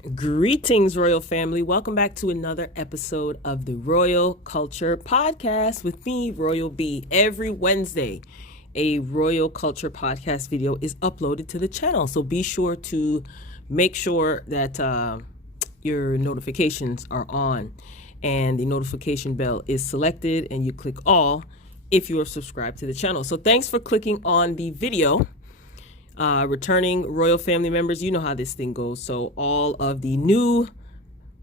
Greetings, Royal Family. Welcome back to another episode of the Royal Culture Podcast with me, Royal B. Every Wednesday, a Royal Culture Podcast video is uploaded to the channel. So be sure to make sure that your notifications are on and the notification bell is selected and you click all if you are subscribed to the channel. So thanks for clicking on the video. Returning Royal family members, you know how this thing goes. So all of the new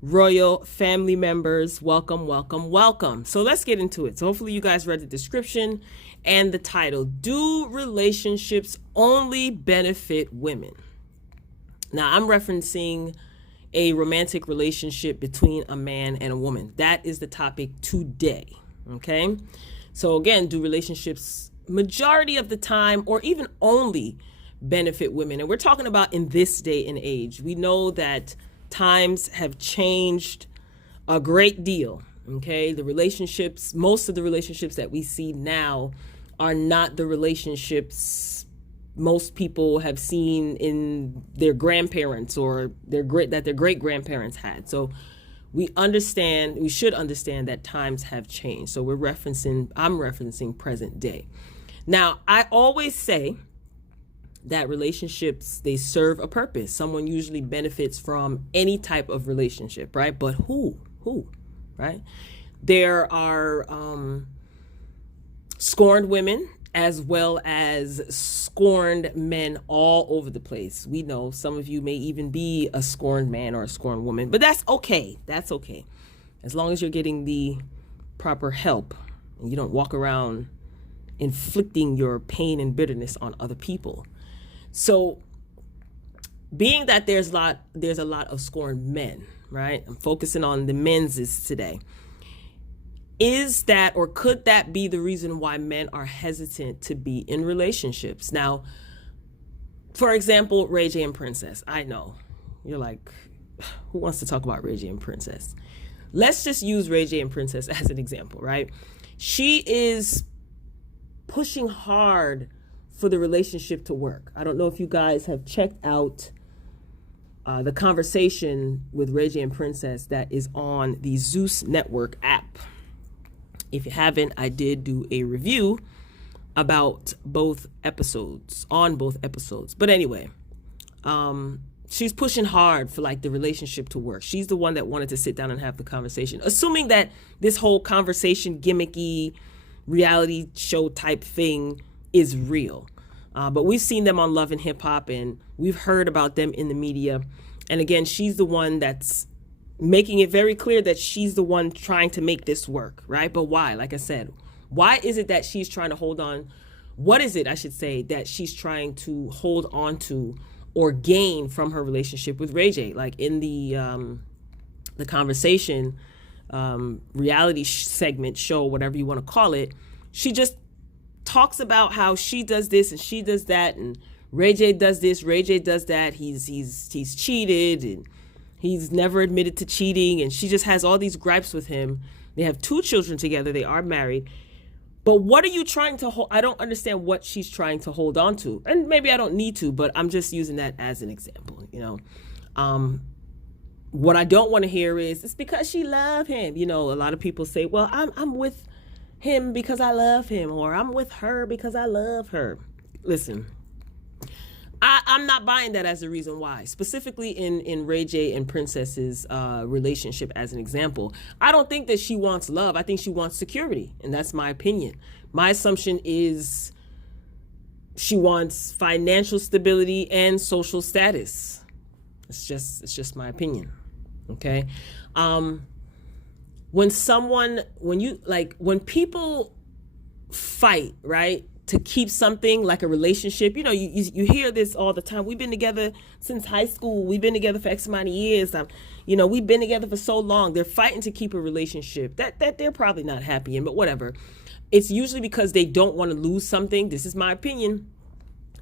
Royal family members, welcome, welcome, welcome. So let's get into it. So hopefully you guys read the description and the title. Do relationships only benefit women? Now I'm referencing a romantic relationship between a man and a woman. That is the topic today. Okay. So again, do relationships majority of the time or even only benefit women? And we're talking about in this day and age. We know that times have changed a great deal. Okay. The relationships, most of the relationships that we see now are not the relationships most people have seen in their grandparents or their great grandparents had. So we should understand that times have changed. So I'm referencing present day. Now, I always say that relationships, they serve a purpose. Someone usually benefits from any type of relationship, right? But who, right? There are scorned women as well as scorned men all over the place. We know some of you may even be a scorned man or a scorned woman, but that's okay. That's okay. As long as you're getting the proper help and you don't walk around inflicting your pain and bitterness on other people. So being that there's a lot of scorned men, right? I'm focusing on the men's today. Is that, or could that be the reason why men are hesitant to be in relationships? Now, for example, Ray J and Princess. I know you're like, who wants to talk about Ray J and Princess? Let's just use Ray J and Princess as an example, right? She is pushing hard for the relationship to work. I don't know if you guys have checked out the conversation with Ray J and Princess that is on the Zeus Network app. If you haven't, I did do a review about both episodes. But anyway, she's pushing hard for like the relationship to work. She's the one that wanted to sit down and have the conversation, assuming that this whole conversation gimmicky reality show type thing is real. But we've seen them on Love and Hip Hop and we've heard about them in the media. And again, she's the one that's making it very clear that she's the one trying to make this work, right? But why? Like I said, why is it that she's trying to hold on? What is it, I should say, that she's trying to hold on to or gain from her relationship with Ray J? Like in the conversation, reality segment, show, whatever you want to call it, she just talks about how she does this and she does that, and Ray J does this, Ray J does that. He's cheated and he's never admitted to cheating, and she just has all these gripes with him. They have 2 children together. They are married. But what are you trying to hold? I don't understand what she's trying to hold on to. And maybe I don't need to, but I'm just using that as an example, you know. What I don't want to hear is it's because she loved him. You know, a lot of people say, well, I'm with him because I love him, or I'm with her because I love her. Listen, I'm not buying that as a reason why, specifically in Ray J and Princess's relationship as an example. I don't think that she wants love. I think she wants security. And that's my opinion. My assumption is she wants financial stability and social status. It's just my opinion. Okay. When people fight, right, to keep something like a relationship, you know, you hear this all the time. We've been together since high school. We've been together for X amount of years. We've been together for so long. They're fighting to keep a relationship that they're probably not happy in, but whatever. It's usually because they don't want to lose something. This is my opinion.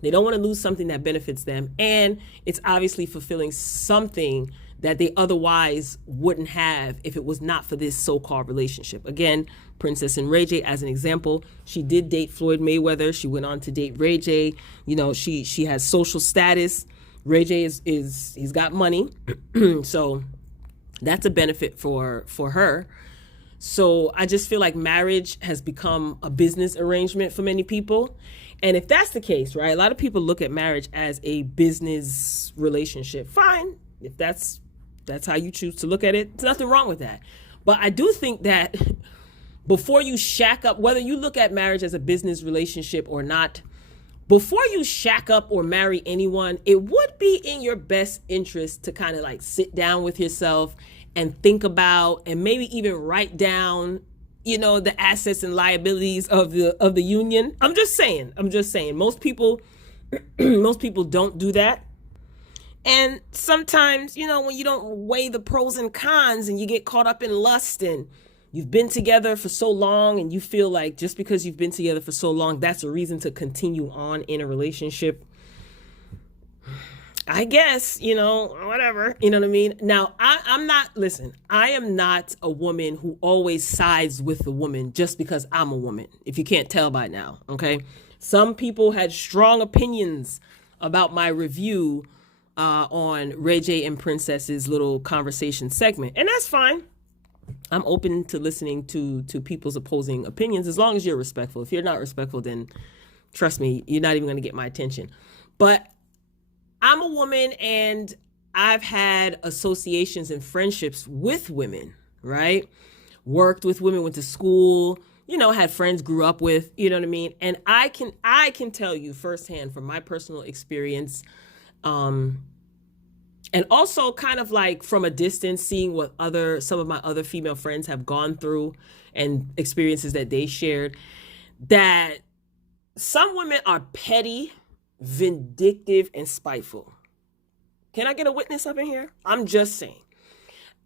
They don't want to lose something that benefits them. And it's obviously fulfilling something that they otherwise wouldn't have if it was not for this so-called relationship. Again, Princess and Ray J as an example. She did date Floyd Mayweather. She went on to date Ray J. You know, she has social status. Ray J he's got money. So that's a benefit for her. So I just feel like marriage has become a business arrangement for many people. And if that's the case, right, a lot of people look at marriage as a business relationship. Fine. If that's how you choose to look at it, there's nothing wrong with that. But I do think that before you shack up, whether you look at marriage as a business relationship or not, before you shack up or marry anyone, it would be in your best interest to kind of like sit down with yourself and think about and maybe even write down, the assets and liabilities of the union. I'm just saying. Most people don't do that. And sometimes, when you don't weigh the pros and cons and you get caught up in lust and you've been together for so long and you feel like just because you've been together for so long, that's a reason to continue on in a relationship. I guess, whatever, you know what I mean? Now, I am not a woman who always sides with the woman just because I'm a woman, if you can't tell by now, okay? Some people had strong opinions about my review on Ray J and Princess's little conversation segment, and that's fine. I'm open to listening to people's opposing opinions as long as you're respectful. If you're not respectful, then trust me, you're not even going to get my attention. But I'm a woman and I've had associations and friendships with women, right? Worked with women, went to school, had friends grew up with, you know what I mean? And I can tell you firsthand from my personal experience, and also kind of like from a distance, seeing what some of my other female friends have gone through and experiences that they shared, that some women are petty, vindictive, and spiteful. Can I get a witness up in here? I'm just saying.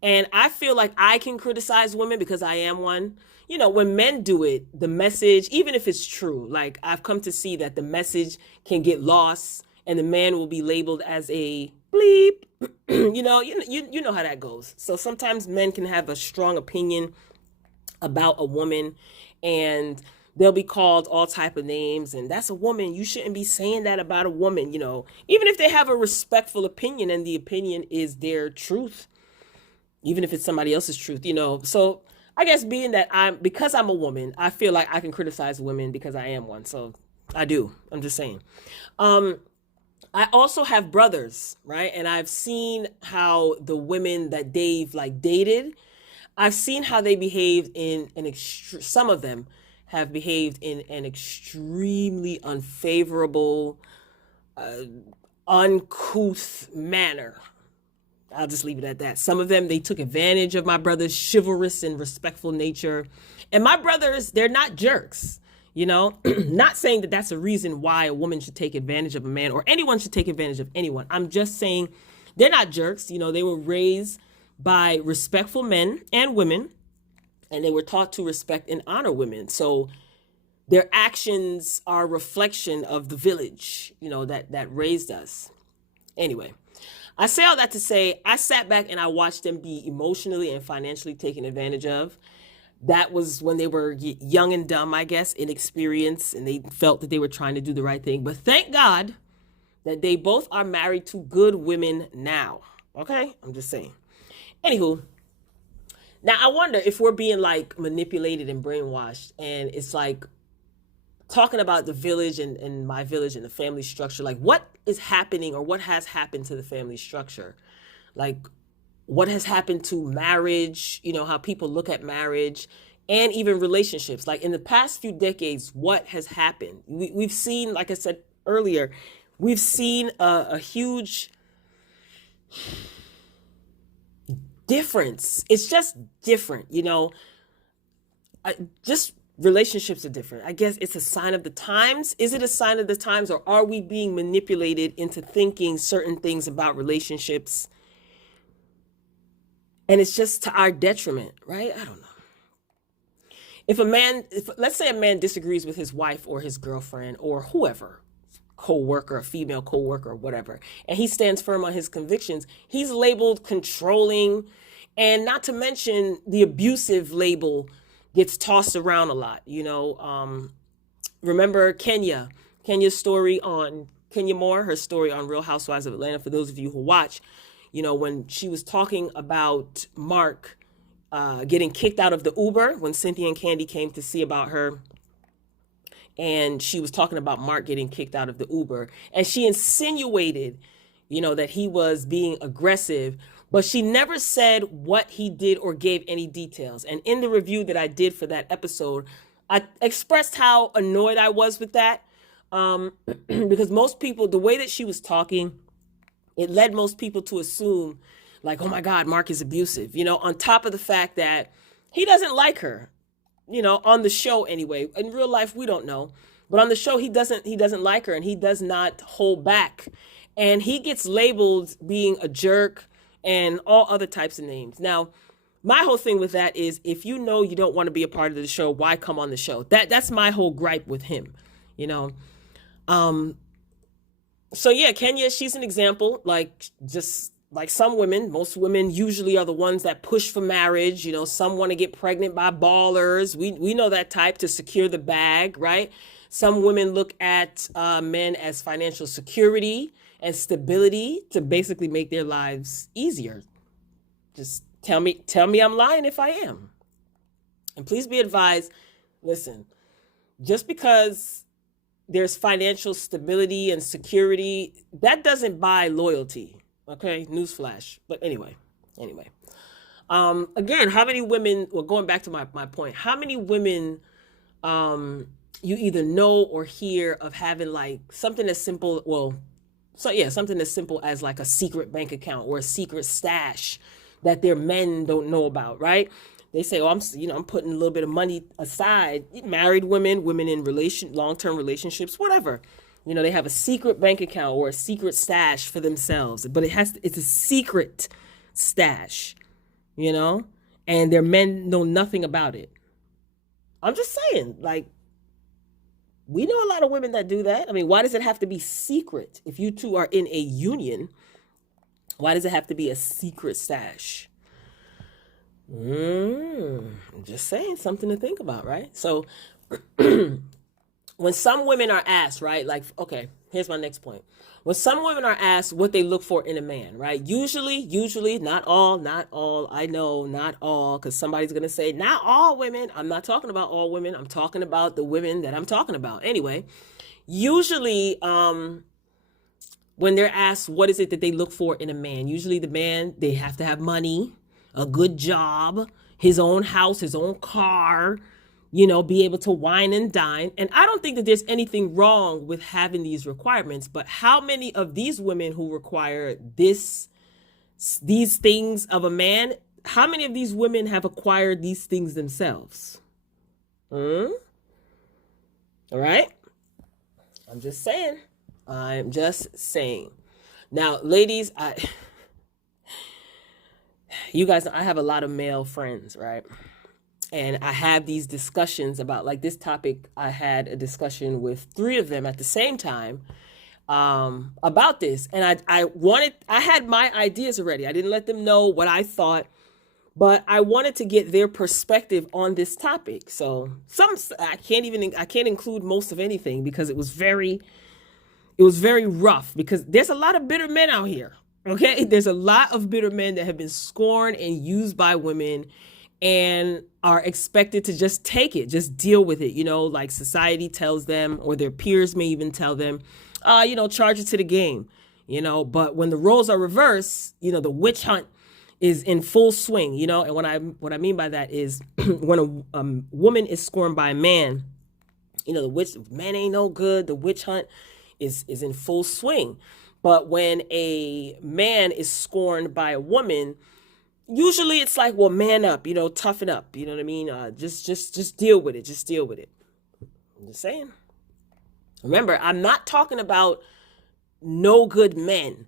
And I feel like I can criticize women because I am one. When men do it, the message, even if it's true, like I've come to see that the message can get lost and the man will be labeled as a bleep. you know how that goes. So sometimes men can have a strong opinion about a woman and they'll be called all type of names, and that's a woman. You shouldn't be saying that about a woman, even if they have a respectful opinion and the opinion is their truth, even if it's somebody else's truth, So I guess because I'm a woman, I feel like I can criticize women because I am one. So I do. I'm just saying. I also have brothers, right? And I've seen how the women that they've dated, I've seen how they behaved some of them have behaved in an extremely unfavorable, uncouth manner. I'll just leave it at that. Some of them, they took advantage of my brother's chivalrous and respectful nature. And my brothers, they're not jerks, not saying that that's a reason why a woman should take advantage of a man or anyone should take advantage of anyone. I'm just saying they're not jerks. They were raised by respectful men and women, and they were taught to respect and honor women. So their actions are a reflection of the village, that raised us. Anyway, I say all that to say, I sat back and I watched them be emotionally and financially taken advantage of. That was when they were young and dumb, I guess, inexperienced, and they felt that they were trying to do the right thing. But thank God that they both are married to good women now. Okay? I'm just saying. Anywho, now I wonder if we're being manipulated and brainwashed, and it's talking about the village and my village and the family structure, what is happening or what has happened to the family structure? What has happened to marriage, how people look at marriage and even relationships. In the past few decades, what has happened? We've seen, like I said earlier, we've seen a huge difference. It's just different, just relationships are different. I guess it's a sign of the times. Is it a sign of the times, or are we being manipulated into thinking certain things about relationships? And it's just to our detriment, right? I don't know. If let's say a man disagrees with his wife or his girlfriend or whoever, co-worker, a female co-worker or whatever, and he stands firm on his convictions, he's labeled controlling, and not to mention the abusive label gets tossed around a lot. Remember Kenya's story on Kenya Moore, her story on Real Housewives of Atlanta, for those of you who watch, when she was talking about Mark getting kicked out of the Uber when Cynthia and Candy came to see about her. And she was talking about Mark getting kicked out of the Uber. And she insinuated, that he was being aggressive, but she never said what he did or gave any details. And in the review that I did for that episode, I expressed how annoyed I was with that. Because most people, the way that she was talking, it led most people to assume like, oh my God, Mark is abusive, on top of the fact that he doesn't like her. On the show anyway. In real life, we don't know. But on the show, he doesn't like her, and he does not hold back. And he gets labeled being a jerk and all other types of names. Now, my whole thing with that is, if you know you don't want to be a part of the show, why come on the show? That's my whole gripe with him, So yeah, Kenya, she's an example, just like some women. Most women usually are the ones that push for marriage. Some want to get pregnant by ballers. We know that type, to secure the bag, right? Some women look at men as financial security and stability to basically make their lives easier. Just tell me I'm lying if I am. And please be advised, listen, just because there's financial stability and security, that doesn't buy loyalty. Okay, newsflash. But anyway. Again, how many women, well, going back to my point, how many women you either know or hear of having like something as simple, something as simple as like a secret bank account or a secret stash that their men don't know about, right? They say, I'm putting a little bit of money aside. Married women in long-term relationships, whatever. They have a secret bank account or a secret stash for themselves, but it's a secret stash, and their men know nothing about it. I'm just saying, like, we know a lot of women that do that. I mean, why does it have to be secret? If you two are in a union, why does it have to be a secret stash? I'm just saying, something to think about, right? So when some women are asked, right, like, okay, here's my next point. When some women are asked what they look for in a man, right, usually, not all, I know, not all, because somebody's going to say, not all women. I'm not talking about all women. I'm talking about the women that I'm talking about. Anyway, usually when they're asked what is it that they look for in a man, usually the man, they have to have money, a good job, his own house, his own car, be able to wine and dine. And I don't think that there's anything wrong with having these requirements, but how many of these women who require these things of a man, how many of these women have acquired these things themselves? All right. I'm just saying. Now, ladies, you guys, I have a lot of male friends, right? And I have these discussions about, like, this topic. I had a discussion with 3 of them at the same time about this. And I had my ideas already. I didn't let them know what I thought, but I wanted to get their perspective on this topic. So I can't include most of anything because it was very rough, because there's a lot of bitter men out here. Okay. There's a lot of bitter men that have been scorned and used by women and are expected to just take it, just deal with it. Like society tells them, or their peers may even tell them, charge it to the game, but when the roles are reversed, the witch hunt is in full swing, and what I mean by that is when a woman is scorned by a man, the man ain't no good. The witch hunt is in full swing. But when a man is scorned by a woman, usually it's like, well, man up, toughen up. You know what I mean? Just deal with it. Just deal with it. I'm just saying. Remember, I'm not talking about no good men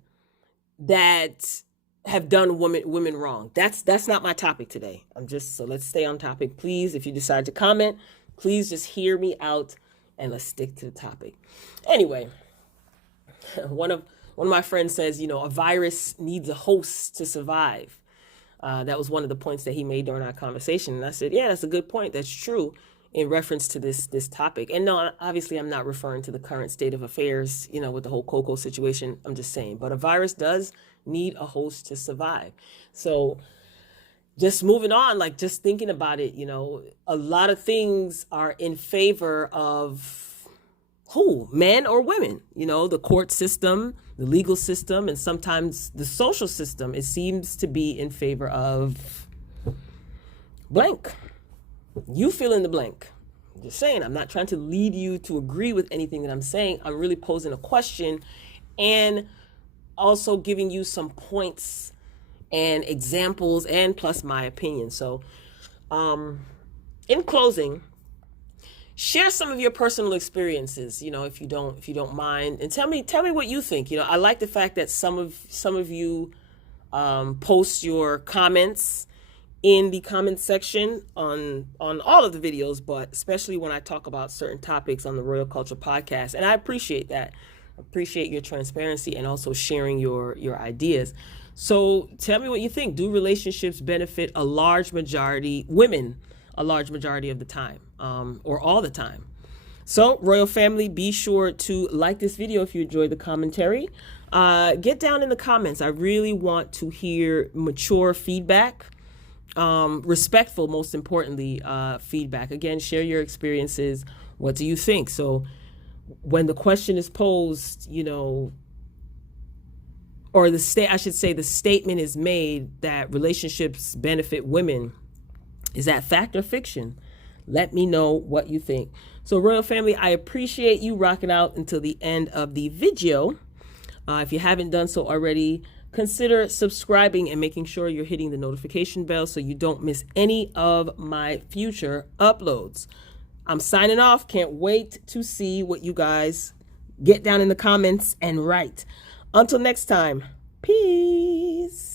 that have done women wrong. That's not my topic today. So let's stay on topic. Please, if you decide to comment, please just hear me out and let's stick to the topic. Anyway, one of my friends says, a virus needs a host to survive. That was one of the points that he made during our conversation. And I said, yeah, that's a good point. That's true. in reference to this topic. And no, obviously I'm not referring to the current state of affairs, with the whole cocoa situation. I'm just saying, but a virus does need a host to survive. So just moving on, like just thinking about it, a lot of things are in favor of who? Men or women? The court system, the legal system, and sometimes the social system, it seems to be in favor of blank. You fill in the blank. I'm just saying, I'm not trying to lead you to agree with anything that I'm saying. I'm really posing a question and also giving you some points and examples and plus my opinion. So in closing, share some of your personal experiences, if you don't mind, and tell me what you think. I like the fact that some of you post your comments in the comment section on all of the videos, but especially when I talk about certain topics on the Royal Culture Podcast. And I appreciate that. I appreciate your transparency and also sharing your ideas. So tell me what you think. Do relationships benefit women a large majority of the time, or all the time? So Royal Family, be sure to like this video if you enjoyed the commentary. Get down in the comments. I really want to hear mature feedback, respectful, most importantly, feedback. Again, share your experiences. What do you think? So when the question is posed, or the statement is made that relationships benefit women, is that fact or fiction? Let me know what you think. So Royal Family, I appreciate you rocking out until the end of the video. If you haven't done so already, consider subscribing and making sure you're hitting the notification bell so you don't miss any of my future uploads. I'm signing off. Can't wait to see what you guys get down in the comments and write. Until next time, peace.